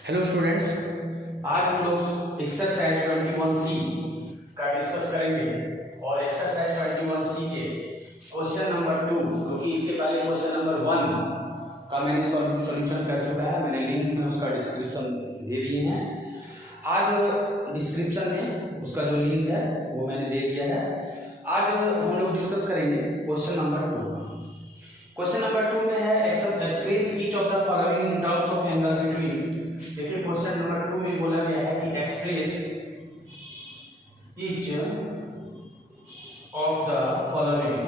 Hello students, आज हम लोग एक्सरसाइज 21C का डिस्कस करेंगे और एक्सरसाइज 21C के क्वेश्चन नंबर 2, क्योंकि इसके पहले क्वेश्चन नंबर 1 का मैंने सॉल्यूशन कर चुका है। मैंने लिंक में उसका डिस्क्रिप्शन दे दिए हैं। आज डिस्क्रिप्शन में उसका जो लिंक है वो मैंने दे दिया है। आज हम लोग डिस्कस करेंगे क्वेश्चन नंबर 2। क्वेश्चन नंबर 2 में है express each of the following in terms of angle between. देखिए क्वेश्चन नंबर 2 में बोला गया है कि express each of the following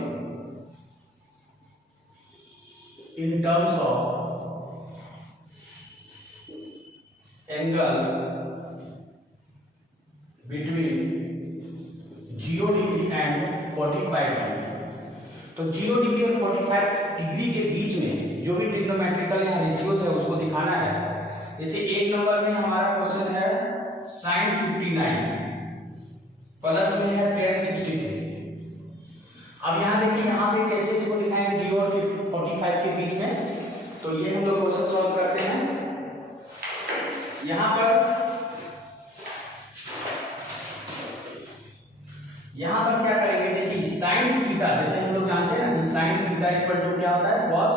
in terms of angle between 0 degree and 45 degree. तो 0 डिग्री और 45 डिग्री के बीच में जो भी ट्रिग्नोमेट्रिकल यहाँ रेशियोज है उसको दिखाना है। जैसे एक नंबर में हमारा क्वेश्चन है sin 59 प्लस में है tan 63। अब यहाँ देखिए यहाँ पे कैसे इसको दिखाएंगे 0 और 45 के बीच में। तो ये हम लोग क्वेश्चन सॉल्व करते हैं। यहाँ पर क्या करेंगे, देखिए sin थीटा, जैसे हम लोग जानते हैं ना कि sin थीटा इक्वल टू क्या होता है cos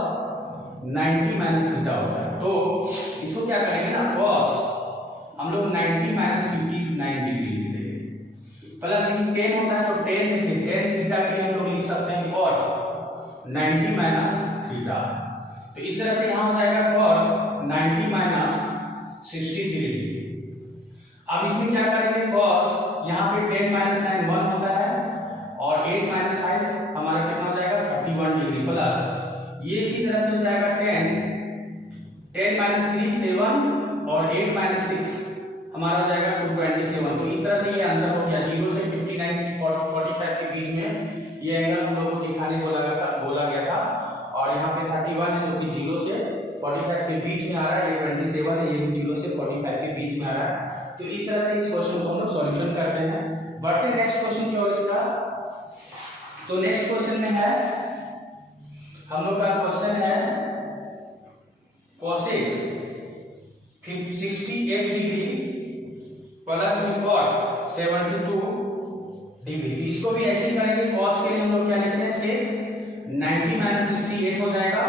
90 माइनस थीटा होता है। तो इसको क्या करेंगे ना, cos हम लोग 90 माइनस 59 डिग्री लिख देंगे, प्लस इन 10 होता है तो 10 देखिए tan थीटा के लिए हम लोग लिख सकते हैं cot 90 माइनस थीटा। तो इस तरह से यहाँ हो जाएगा cot 90 माइनस 63 डिग्री। अब इसमें क्या करेंगे, cos यहाँ पे 10 माइनस 9 1 होता है और 8 माइनस 5 हमारा कितना हो जाएगा 31 डिग्री, प्लस ये इसी तरह से हो जाएगा 10 माइनस 3 7 और 8 माइनस 6 हमारा हो जाएगा 227। तो इस तरह से ये आंसर हो गया। 0 से 59 और 45 के बीच में ये एंगल हम लोग को दिखाने बोला गया था। और यहाँ पे 31 है जो कि 0 से 45 के बीच में आ रहा है, ये 27 है, ये 0 से 45 के बीच में आ रहा है। तो इस तरह से इस क्वेश्चन को हम लोग सॉल्यूशन करते हैं। बढ़ते हैं नेक्स्ट क्वेश्चन की ओर इसका। तो नेक्स्ट क्वेश्चन में है हम लोग का क्वेश्चन है cosec 68 डिग्री प्लस में cot 72 डिग्री। तो इसको भी ऐसे ही करेंगे। cos के लिए हम लोग क्या लिखते हैं, sec 90 माइनस 68 हो जाएगा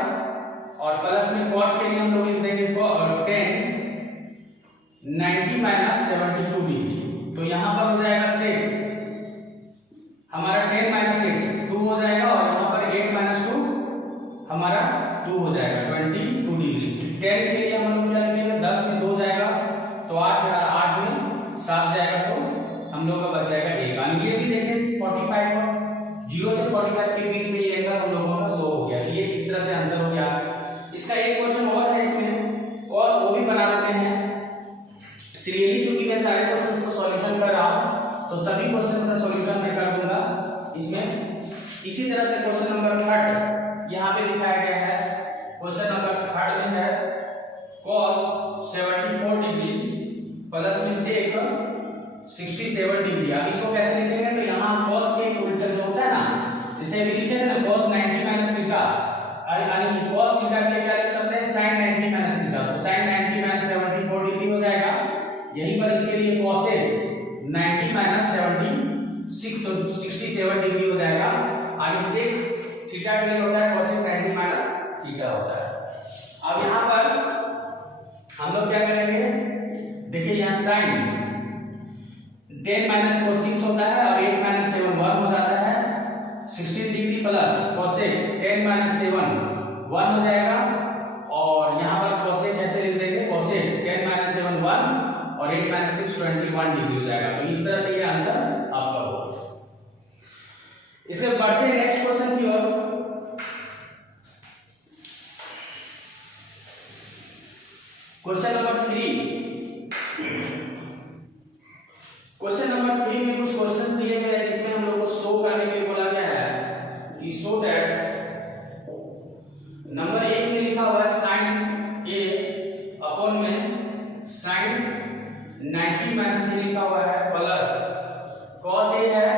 और प्लस में cot के लिए हम लोग लिख देंगे 10 90 माइनस 72 डिग्री। तो यहाँ पर हो जाएगा sec हमारा 10 माइनस 8 2 हो जाएगा और यहाँ पर 8 माइनस 2 हमारा 2 हो जाएगा 22 डिग्री। 10 के लिए हम लोग क्या लिखेंगे, 10 में 2 जाएगा तो 8 में 7 जाएगा तो हम लोग का बच जाएगा 1। यानी ये भी देखें 45 और 0 से 45 के बीच में ये एंगल हम लोगों का 100 हो गया। ये इस तरह से आंसर हो गया। इसका एक क्वेश्चन और है, इसमें cos वो भी बना देते हैं। सीरियली चूंकि मैं सारे क्वेश्चंस को सॉल्यूशन कर रहा हूं तो सभी क्वेश्चन का सॉल्यूशन मैं कर दूंगा इसमें। इसी तरह से क्वेश्चन नंबर 3 यहाँ पे दिखाया गया है। क्वेश्चन नंबर 3 में है cos 74 डिग्री प्लस में sec 67 डिग्री। अब इसको कैसे लिखेंगे, तो यहाँ cos के उल्टा जो होता है ना, जैसे अभी लिखे हैं ना cos 90 माइनस थीटा, यानी cos थीटा के क्या लिख सकते हैं sin 90 माइनस थीटा। तो sin 90 माइनस 74 डिग्री हो जाएगा। यहीं पर इसके लिए cosec 90 माइनस 67 डिग्री हो जाएगा। और sec थीटा के लिए होता है cosec 90 माइनस थीटा होता है। अब यहाँ पर हम लोग क्या करेंगे, देखिए यहाँ sin 10 माइनस 4 6 होता है और 8 माइनस 7 1 हो जाता है 16 डिग्री, प्लस cosec 10 माइनस 7 1 हो जाएगा और यहाँ पर cosec कैसे लिख देंगे, cosec 10 माइनस 7 1 और 8 माइनस 6 21 डिग्री हो जाएगा। तो इस तरह से ये आंसर आपका होगा। इसके बढ़ते हैं नेक्स्ट क्वेश्चन की ओर। Question number 3। क्वेश्चन नंबर 3 में कुछ क्वेश्चंस दिए गए हैं जिसमें हम लोग को शो करने के लिए बोला गया है कि शो दैट नंबर 1 में लिखा हुआ है sin a अपॉन में sin 90 माइनस a लिखा हुआ है प्लस cos a है,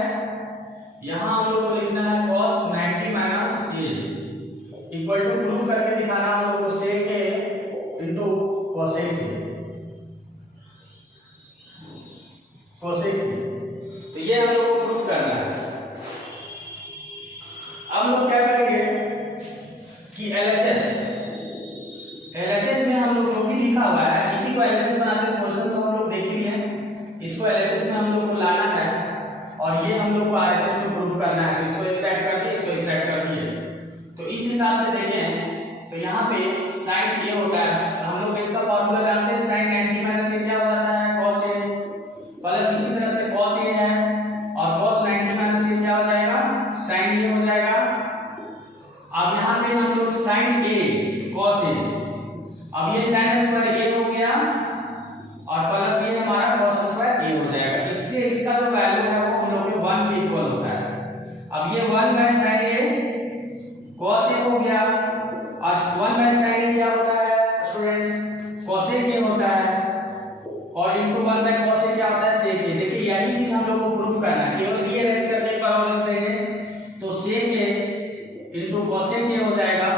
यहां हम लोग को लिखना है cos 90 minus a equal to proof करके दिखाना हम लोग को sec a into cosec a। LHS में हम लोग जो भी लिखा हुआ है इसी को एलएचएस बनाते हैं। क्वेश्चन तो हम लोग देख लिए हैं, इसको एलएचएस में हम लोग को लाना है और ये हम लोग को आरएचएस में प्रूफ करना है। तो इसको एक साइड कर दिए, इसको एक साइड कर दिए। तो इस हिसाब से देखें तो यहाँ पे साइन ए होता है, हम लोग इसका फॉर्मूला जानते हैं, साइन 90 माइनस ए क्या हो जाता है cos ए, प्लस इसी तरह से cos ए है और cos 90 माइनस ए क्या हो जाएगा sin ए हो जाएगा। अब यहाँ पे हम लोग sin a cos a, अब ये sin स्क्वायर a हो गया और प्लस ये हमारा cos स्क्वायर a हो जाएगा। इसलिए इसका जो वैल्यू है वो हम लोग के 1 के इक्वल होता है। अब ये 1 bye sin a cos a हो गया और 1 बाय sin a क्या होता है स्टूडेंट्स cos a के होता है और इनटू 1 बाय cos a क्या होता है sec a। देखिए यही चीज हम लोग को प्रूफ करना है, केवल रीअरेंज करके एक बार और लिख देंगे तो sec a into cos a के हो जाएगा।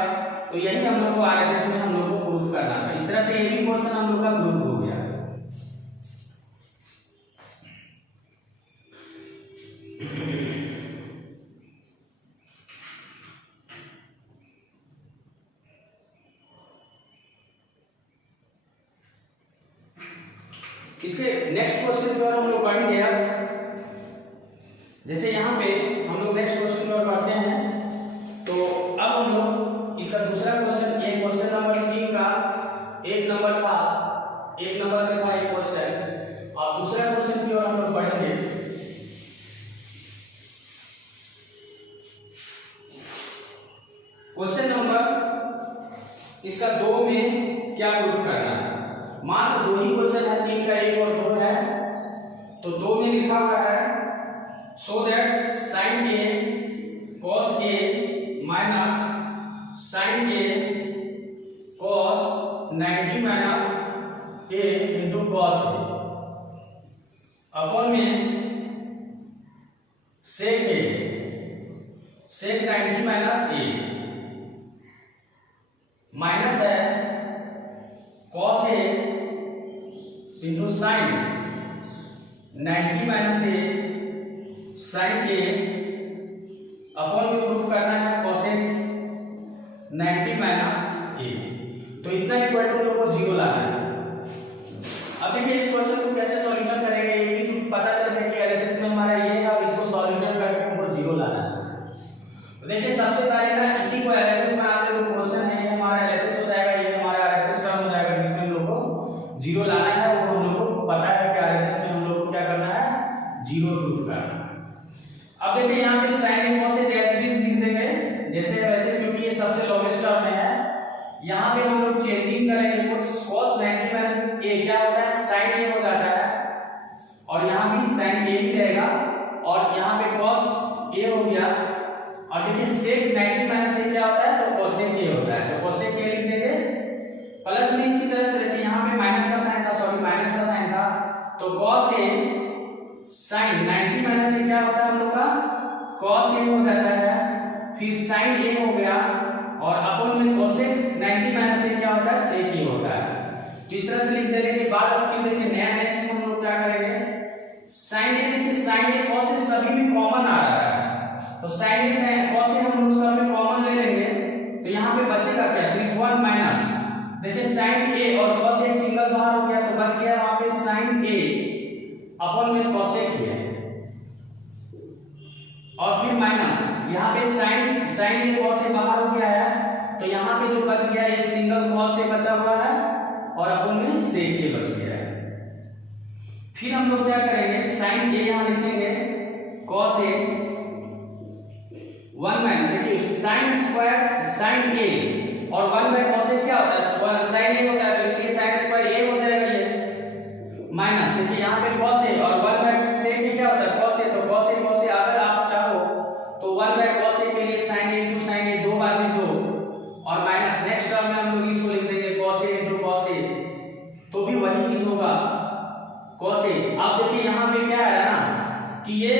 तो यही हम लोग को आरएचएस में हम लोग को प्रूफ करना था। इस तरह से ये भी क्वेश्चन हम लोग का प्रूफ हो गया। इसके नेक्स्ट क्वेश्चन की ओर हम लोग बढ़ेंगे। जैसे यहाँ पे हम लोग नेक्स्ट क्वेश्चन की ओर बढ़ते हैं तो अब हम लोग इसका दूसरा क्वेश्चन, ये क्वेश्चन नंबर 3 का एक नंबर में था एक क्वेश्चन और दूसरा क्वेश्चन की ओर हम लोग बढ़ेंगे। क्वेश्चन नंबर इसका 2 में क्या प्रूफ करना है। मात्र 2 ही क्वेश्चन है, 3 का 1 और 2 है। तो 2 में लिखा हुआ है so that sin a cos a minus sin a cos 90 minus a into cos a upon में sec 90 माइनस a माइनस है cos a into sine 90 minus a sine a upon में प्रूफ करना है cosec 90 माइनस ए। तो इतना equal to लोग को 0 लाना है। अब देखिए इस क्वेश्चन को कैसे सॉल्यूशन करेंगे, ये भी पता चल गया कि एलएचएस में हमारा ये है और इसको सॉल्यूशन करके हमको 0 लाना है। तो देखिए सबसे पहले ना इसी को एलएचएस में आते हुए क्वेश्चन है, ये हमारा एलएचएस हो जाएगा, ये हमारा आरएचएस टर्म हो जाएगा जिसमें हम लोग को 0 लाना है। वो हम लोग को पता है कि आरएचएस में हम लोग को क्या करना है 0 प्रूफ करना है। अब देखिए यहाँ पे sin a cos a जैसे लिख देंगे जैसे वैसे, क्योंकि ये सबसे लोवेस्ट टर्म में है। यहाँ पे हम लोग चेंजिंग करेंगे, cos 90 माइनस a क्या होता है sin a हो जाता है और यहाँ भी sin a ही रहेगा और यहाँ पे cos a हो गया और देखिए sec 90 माइनस a क्या होता है तो cosec a होता है। तो cosec a लिख देंगे प्लस में इसी तरह से देखिए यहाँ पे माइनस का साइन था, सॉरी माइनस का साइन था, तो cos a sin 90 minus a क्या होता है हम लोग का cos a हो जाता है, फिर sin a हो गया और अपन में cosec 90 माइनस a क्या होता है sec a होता है। तो इस तरह से लिख देने के बाद फिर देखिए नया चीज हम लोग क्या करेंगे sin a, देखिए sin a cos a सभी में कॉमन आ रहा है तो sin a sin cos a हम लोग सब में कॉमन ले लेंगे तो यहाँ पे बचेगा क्या सिर्फ 1 माइनस, देखिए sin a और cos a सिंगल बाहर हो गया तो बच गया वहां पे sin a अपन में cosec है और फिर माइनस यहाँ पे sin a cos a बाहर हो गया है तो यहाँ पे जो बच गया एक सिंगल cos a बचा हुआ है और अपन में sec a बच गया है। फिर हम लोग क्या करेंगे sin a यहाँ लिखेंगे cos a 1 माइनस, देखिए sin स्क्वायर sin a और 1 बाय cos a क्या होता है sin a होता है तो इसलिए sin स्क्वायर a हो जाएगा ये माइनस, देखिए यहाँ पे cos a और 1 बाय sec a क्या होता है cos a, तो cos a अगर आप चाहो तो 1 बाय cos a के लिए sin a into sin a 2 बार लिख दो और माइनस नेक्स्ट टर्म में हम लोग इसको लिख देंगे cos a into cos a तो भी वही चीज होगा cos a। अब देखिए यहाँ पे क्या है ना कि ये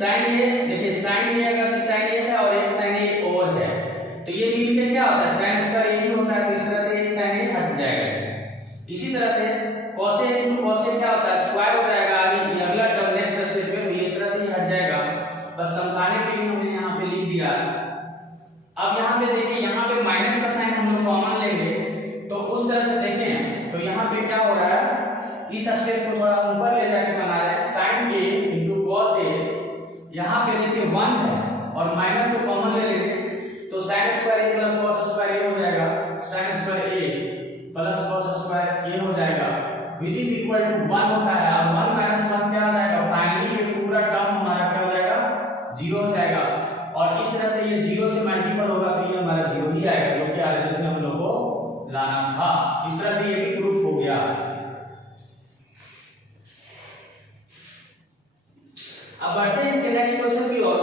sin a, देखिए sin a अगर sin a है और एक sin a और है तो ये मिलके क्या होता है sin स्क्वायर a ही होता है तो इस तरह से एक sin a हट जाएगा। इसी तरह से cos a into cos a क्या होता है स्क्वायर हो जाएगा, ये अगला टर्म नेक्स्ट स्टेप पे ये इस तरह से ही हट जाएगा। बस समझाने के लिए हमने यहाँ पे लिख दिया। अब यहाँ पे देखिए यहाँ पे माइनस का साइन हम लोग कॉमन लेंगे तो उस इस स्टेप को थोड़ा ऊपर ले जाके बना रहे हैं। Sign A into cos A, यहाँ पे देखिए 1 है और माइनस को कॉमन ले लेंगे तो साइन स्क्वायर ए प्लस कॉस स्क्वायर ए हो जाएगा, साइन स्क्वायर ए प्लस कॉस स्क्वायर ए हो जाएगा, विच इज इक्वल टू 1 होता है। और 1 माइनस 1 क्या हो जाएगा, फाइनली ये पूरा टर्म हमारा क्या हो जाएगा, 0 हो जाएगा। और इस तरह से ये 0 से मल्टीपल होगा तो ये हमारा 0 ही आएगा, जो कि आरएचएस में हम लोग को लाना था। इस तरह से ये भी प्रूफ हो गया। अब बढ़ते हैं इसके नेक्स्ट क्वेश्चन की ओर।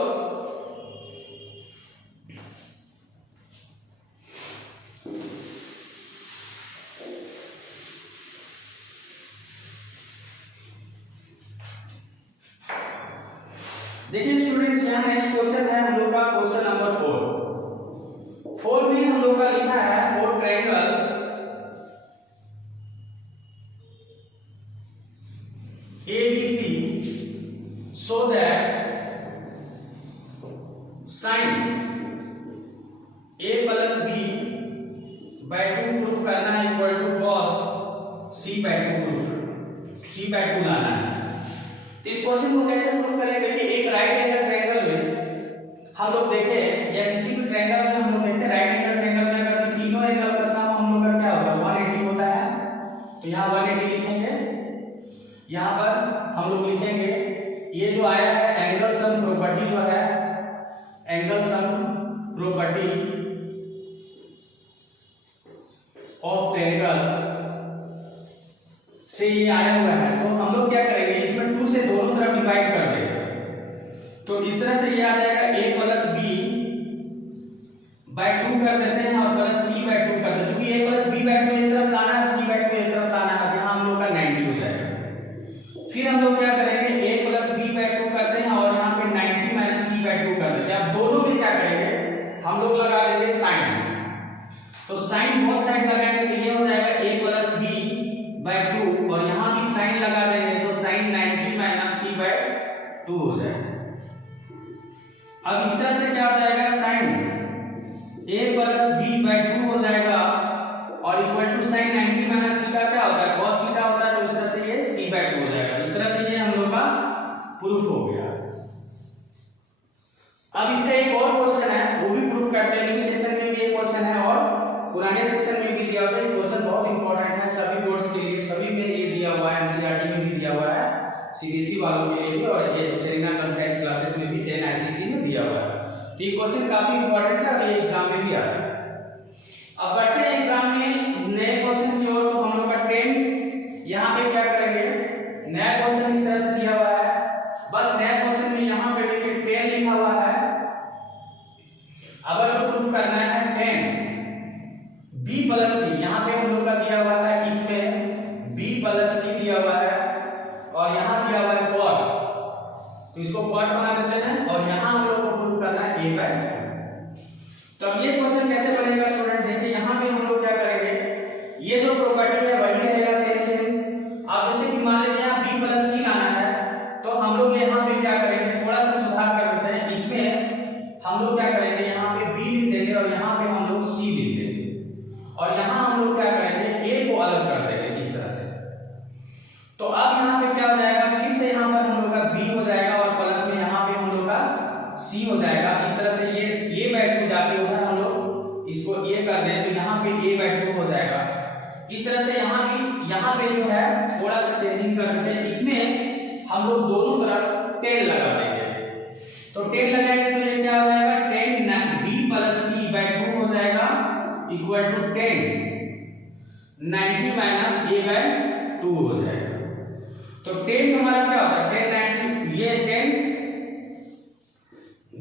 देखिए स्टूडेंट्स, यहाँ नेक्स्ट क्वेश्चन है हम लोग का क्वेश्चन नंबर 4 में हम लोग का लिखा है for triangle ABC so that sin A plus B by 2 proof करना है equal to cos C by 2 लाना है। तो इस क्वेश्चन को कैसे प्रूफ करेंगे कि एक राइट एंगल ट्रायंगल में हम लोग देखें या किसी भी ट्रायंगल में हम लोग देखते हैं राइट एंगल ट्रायंगल में अगर तीनों एंगल का सम हम लोग का क्या होता है 180 होता है। तो यहाँ 180 लिखेंगे, यहाँ पर हम लोग लिखेंगे ये जो आया है एंगल सम प्रॉपर्टी जो है, angle sum property of triangle से ये आया हुआ है। तो हम लोग क्या करेंगे, इसमें 2 से दोनों तरफ डिवाइड कर देंगे। तो इस तरह से ये आ जाएगा a प्लस b बाय 2 कर देते हैं और प्लस c बाय 2 कर देते हैं। चूंकि a प्लस b बाय 2 एक तरफ लाना है, c बाय 2 एक तरफ लाना है, यहाँ हम लोग का 90 हो जाएगा। फिर हम लोग क्या करेंगे, a प्लस b बाय 2 करते हैं और यहाँ पे 90 माइनस c बाय 2 कर देते हैं। अब दोनों में क्या करेंगे, हम लोग लगा देंगे साइन। तो साइन बोथ साइड लगाएंगे तो ये हो जाएगा a प्लस b बाय 2 और यहाँ भी साइन लगा देंगे तो साइन 90 माइनस c बाय 2 हो जाएगा। अब इस तरह से क्या हो जाएगा, sine a plus b by 2 हो जाएगा और equal to sine 90 minus c का क्या होता है, cos थीटा होता है। तो इस तरह से ये c बाय 2 हो जाएगा। इस तरह से ये हम लोग का प्रूफ हो गया। अब इससे एक और क्वेश्चन है, वो भी प्रूफ करते हैं। न्यू सेशन में भी एक क्वेश्चन है और पुराने सेशन में भी दिया हुआ है। क्वेश्चन बहुत इंपॉर्टेंट है सभी बोर्ड्स के लिए, सभी में ये दिया हुआ है, एनसीईआरटी में भी दिया हुआ है, सीबीएसई वालों के लिए भी, और ये सेरेना कंसेप्ट क्लासेस में भी 10 आईसीसी में दिया हुआ है। तो ये क्वेश्चन काफी इंपॉर्टेंट है और ये एग्जाम में भी आता है। अब बढ़ते हैं एग्जाम में नए क्वेश्चन की ओर। तो हम लोग का 10 यहाँ पे क्या करेंगे, नया क्वेश्चन इस तरह से दिया हुआ है। बस नया क्वेश्चन में यहाँ पे देखिए 10 लिखा हुआ है। अगर जो प्रूफ करना है 10 b प्लस सी, यहाँ पे हम लोग का दिया हुआ है, इसमें b प्लस सी दिया हुआ है और यहाँ दिया हुआ है cot। तो इसको cot बना देते हैं और यहाँ हम लोग को प्रूफ करना है a बाय। तो अब ये क्वेश्चन कैसे बनेगा स्टूडेंट, देखिए यहाँ पे हम लोग क्या करेंगे, ये जो प्रॉपर्टी है वही रहेगा सेम। अब जैसे कि मान लीजिए यहाँ b प्लस सी लाना है तो हम लोग यहाँ पे क्या करेंगे, थोड़ा सा सुधार कर देते हैं। इसमें हम लोग क्या करेंगे, यहाँ पे b लिख देंगे और यहाँ पे हम लोग c लिख देंगे और यहाँ हम लोग क्या करेंगे, a को अलग कर देंगे इस तरह से। तो अब यहाँ पे क्या हो जाएगा, फिर से यहाँ पर हम लोग का b हो जाएगा और प्लस में यहाँ पे हम लोग का c हो जाएगा। इस तरह से ये a बाय 2 जाके उधर हम लोग इसको a कर दें तो यहाँ पे a बाय 2 हो जाएगा। इस तरह से यहाँ पे जो है थोड़ा सा चेंजिंग कर देते हैं। इसमें हम लोग दोनों तरफ 10 लगा देंगे। तो 10 लगाएंगे तो ये क्या हो जाएगा, 10 b प्लस c बाय 2 हो जाएगा equal to 10 90 minus a by 2 हो जाएगा। तो 10 हमारा क्या होता है, 10 90, ये 10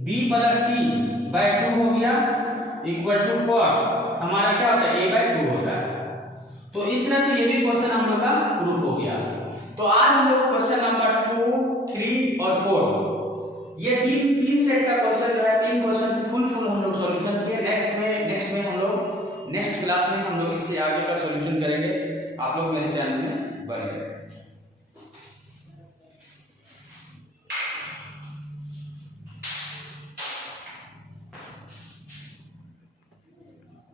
b प्लस c बाय 2 हो गया इक्वल टू cot हमारा क्या होता है, a बाय 2 होता है। तो इस तरह से ये भी क्वेश्चन हम लोग का प्रूफ हो गया। तो आज हम लोग क्वेश्चन नंबर 2, 3 और 4 ये तीन सेट का क्वेश्चन जो है, 3 क्वेश्चन फुल हम लोग सॉल्यूशन किए। नेक्स्ट में हम लोग नेक्स्ट क्लास में हम लोग इससे आगे का सॉल्यूशन करेंगे। आप लोग मेरे चैनल में बने रहें।